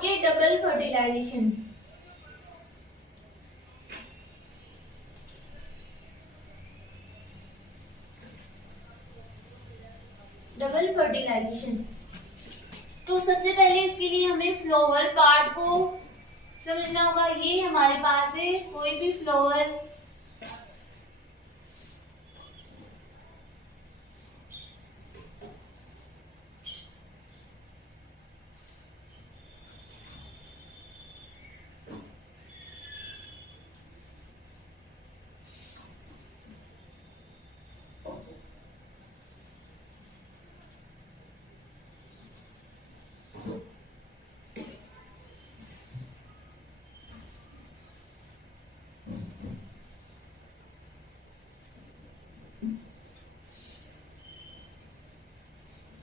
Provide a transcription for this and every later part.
आपके double fertilisation. Double fertilisation, तो सबसे पहले इसके लिए हमें फ्लावर पार्ट को समझना होगा। ये हमारे पास है कोई भी फ्लावर,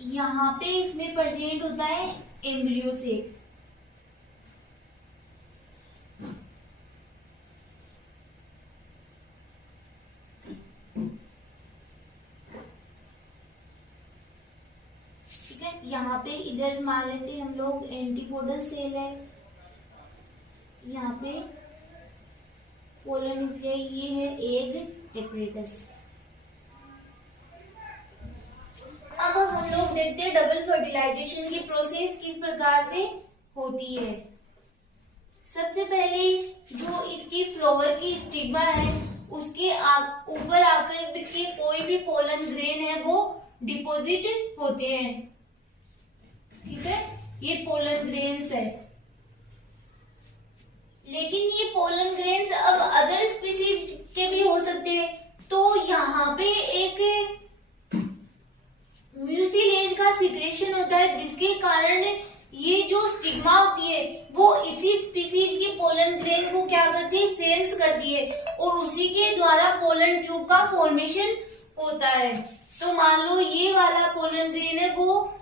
यहाँ पे इसमें प्रेजेंट होता है एम्ब्रियो सेक। ठीक है, यहाँ पे इधर मान लेते हैं हम लोग एंटीपोडल सेल है, यहाँ पे पोलर न्यूक्लियाई, ये है एग एपरेटस। अब हम लोग देखते हैं डबल फर्टिलाइजेशन की प्रोसेस किस प्रकार से होती है। सबसे पहले जो इसकी फ्लावर की स्टिग्मा है उसके ऊपर आकर के कोई भी पोलन ग्रेन है वो डिपॉजिट होते हैं। ठीक है, ये पोलन ग्रेन्स है, लेकिन ये पोलन ग्रेन्स अब अदर स्पीसीज के भी हो सकते हैं। तो यहाँ पे एक म्यूसिलेज का सिक्रेशन होता है जिसके कारण ये जो स्टिग्मा होती है वो इसी स्पीसीज की पोलन ग्रेन को क्या करती है, सेंस करती है और उसी के द्वारा पोलन ट्यूब का फॉर्मेशन होता है। तो मान लो ये वाला पोलन ग्रेन है वो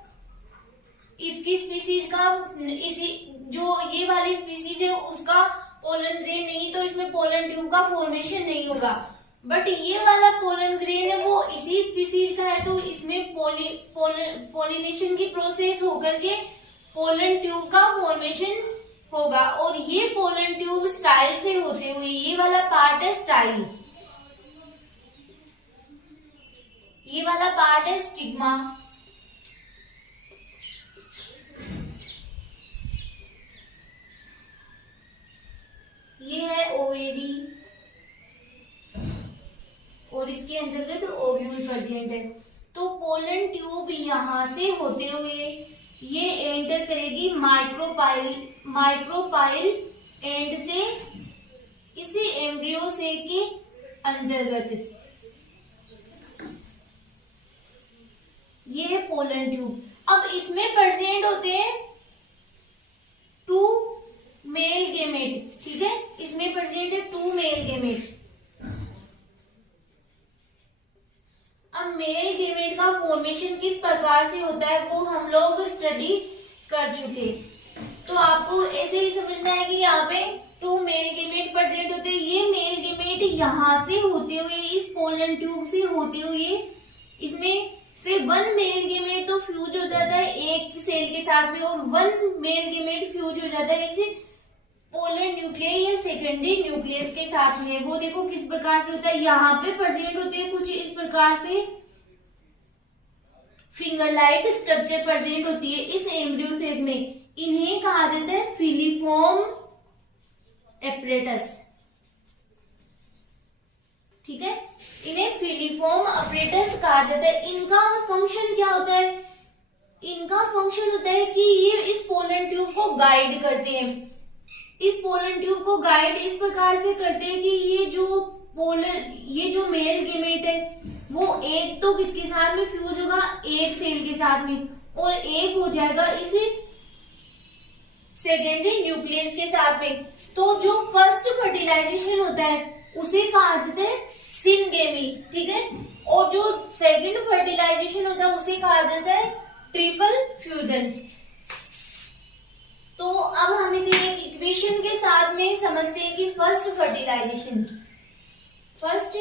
इसकी स्पीसीज का, इसी जो ये वाली स्पीसीज है उसका पोलन ग्रेन नहीं, तो इसमें पोलन ट्यूब का फॉर्मेशन नहीं होगा। बट ये वाला पोलन ग्रेन है वो इसी स्पीसीज का है, तो इसमें पोलिनेशन की प्रोसेस होकर के पोलन ट्यूब का फॉर्मेशन होगा। और ये पोलन ट्यूब स्टाइल से होते हुए, ये वाला पार्ट है स्टाइल, ये वाला पार्ट है स्टिग्मा। ये है ओवेरी और इसके अंतर्गत ओव्यूल प्रेजेंट है। तो पोलन ट्यूब यहाँ से होते हुए ये एंटर करेगी माइक्रोपाइल एंड से इसी एम्ब्रियो से के अंतर्गत। ये है पोलन ट्यूब। अब इसमें प्रेजेंट होते हैं 2 मेल गेमेट। ठीक है, इसमें प्रेजेंट है 2 मेल गेमेट। अब मेल गेमेट का फॉर्मेशन किस प्रकार से होता है वो हम लोग स्टडी कर चुके। तो आपको ऐसे ही समझना है कि यहाँ पे 2 मेल गेमेट प्रेजेंट होते हैं। ये मेल गेमेट यहाँ से होते हुए, इस पोलन ट्यूब से होते हुए, इसमें से 1 मेल गेमेट तो फ्यूज हो जाता है एक सेल के साथ में और 1 मेल गेमेट फ्यूज हो जाता है इस पोलर न्यूक्लियस या सेकेंडरी न्यूक्लियस के साथ में। वो देखो किस प्रकार से होता है, यहाँ पे प्रेजेंट होते हैं कुछ इस प्रकार से फिंगर लाइक स्ट्रक्चर प्रेजेंट होती है इस एम्ब्रियो सेल में। इन्हें कहा जाता है फिलीफॉर्म एपरेटस। ठीक है, इन्हें फिलीफॉर्म एपरेटस कहा जाता है। इनका फंक्शन क्या होता है, इनका फंक्शन होता है कि ये इस पोलन ट्यूब को गाइड करते हैं। इस पोलन ट्यूब को गाइड इस प्रकार से करते हैं कि ये जो मेल गेमेट है वो एक तो किसके साथ में फ्यूज होगा, एक सेल के साथ में, और एक हो जाएगा इस सेकेंडरी न्यूक्लियस के साथ में। तो जो फर्स्ट फर्टिलाइजेशन होता है उसे कहा जाता है सिनगेमी। ठीक है, और जो सेकेंड फर्टिलाइजेशन होता है उसे कहा जाता है ट्रिपल फ्यूजन। तो अब हम इसे एक इक्वेशन के साथ में समझते हैं कि फर्स्ट फर्टिलाइजेशन फर्स्ट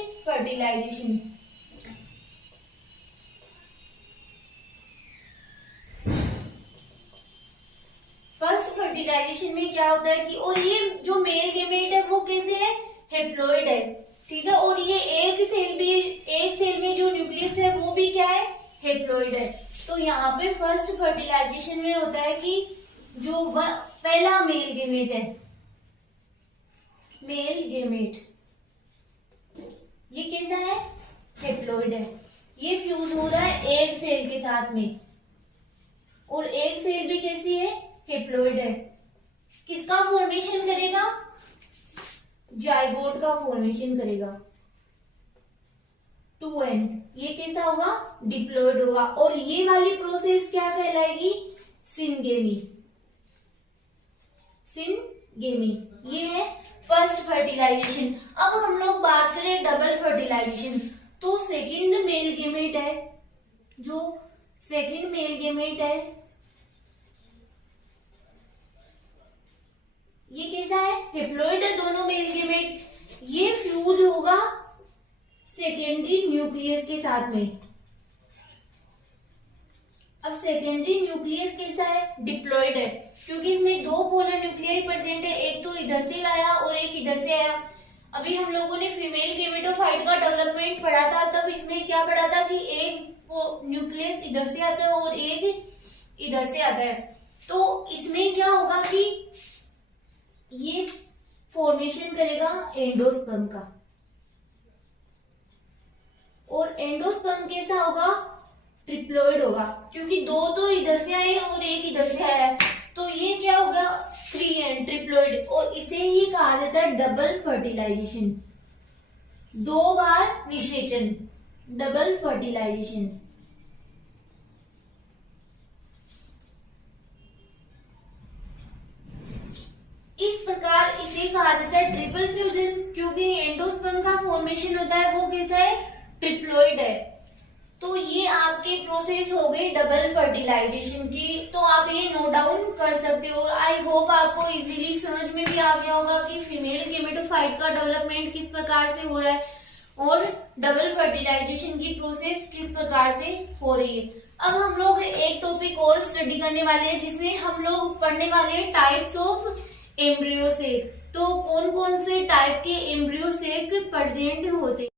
फर्टिलाइजेशन में क्या होता है कि, और ये जो मेल गेमेट है वो कैसे है, हेप्लॉइड है, ठीक है। और ये एक सेल में जो न्यूक्लियस है वो भी क्या है, हेप्लॉइड है। तो यहाँ पे फर्स्ट फर्टिलाइजेशन में होता है कि जो पहला मेल गेमेट है, मेल गेमेट, ये कैसा है, हेप्लॉइड है। ये फ्यूज हो रहा है एग सेल के साथ में, और एग सेल भी कैसी है, हेप्लॉइड है। किसका फॉर्मेशन करेगा, जाइगोट का फॉर्मेशन करेगा, 2n। ये कैसा होगा, डिप्लॉइड होगा। और ये वाली प्रोसेस क्या कहलाएगी, सिनगेमी, सिनगेमी। ये है फर्स्ट फर्टिलाइजेशन। अब हम लोग बात करें डबल फर्टिलाइजेशन। तो सेकंड मेल गेमेट है, जो सेकंड मेल गेमेट है, ये कैसा है, हेप्लॉइड है दोनों मेल गेमेट। ये फ्यूज होगा सेकेंडरी न्यूक्लियस के साथ में। अब सेकेंडरी न्यूक्लियस कैसा है, डिप्लॉइड है, क्योंकि इसमें दो पोलर न्यूक्लियाई प्रेजेंट है, एक तो इधर से आया और एक इधर से आया। अभी हम लोगों ने फीमेल गेमेटोफाइट का डेवलपमेंट पढ़ा था, तब इसमें क्या पढ़ा था कि एक न्यूक्लियस इधर से आता है और एक इधर से आता है। तो इसमें क्या होगा कि ये फॉर्मेशन करेगा एंडोस्पर्म का, और एंडोस्पर्म कैसा होगा, ट्रिप्लॉइड होगा, क्योंकि दो तो इधर से आए और एक इधर से आया है। तो ये क्या होगा, 3n, ट्रिप्लॉइड। और इसे ही कहा जाता है डबल फर्टिलाइजेशन, दो बार निषेचन, डबल फर्टिलाइजेशन। इस प्रकार इसे कहा जाता है ट्रिपल फ्यूजन, क्योंकि एंडोस्पर्म का फॉर्मेशन होता है वो कैसा है, ट्रिप्लॉइड है। तो ये आपके प्रोसेस हो गई डबल फर्टिलाइजेशन की। तो आप ये नोट डाउन कर सकते हो। आई होप आपको इजीली समझ में भी आ गया होगा कि फीमेल गेमेटोफाइट का डेवलपमेंट किस प्रकार से हो रहा है और डबल फर्टिलाइजेशन की प्रोसेस किस प्रकार से हो रही है। अब हम लोग एक टॉपिक और स्टडी करने वाले हैं, जिसमें हम लोग पढ़ने वाले हैं टाइप्स ऑफ एम्ब्रियो सेक। तो कौन कौन से टाइप के एम्ब्रियो सेक प्रेजेंट होते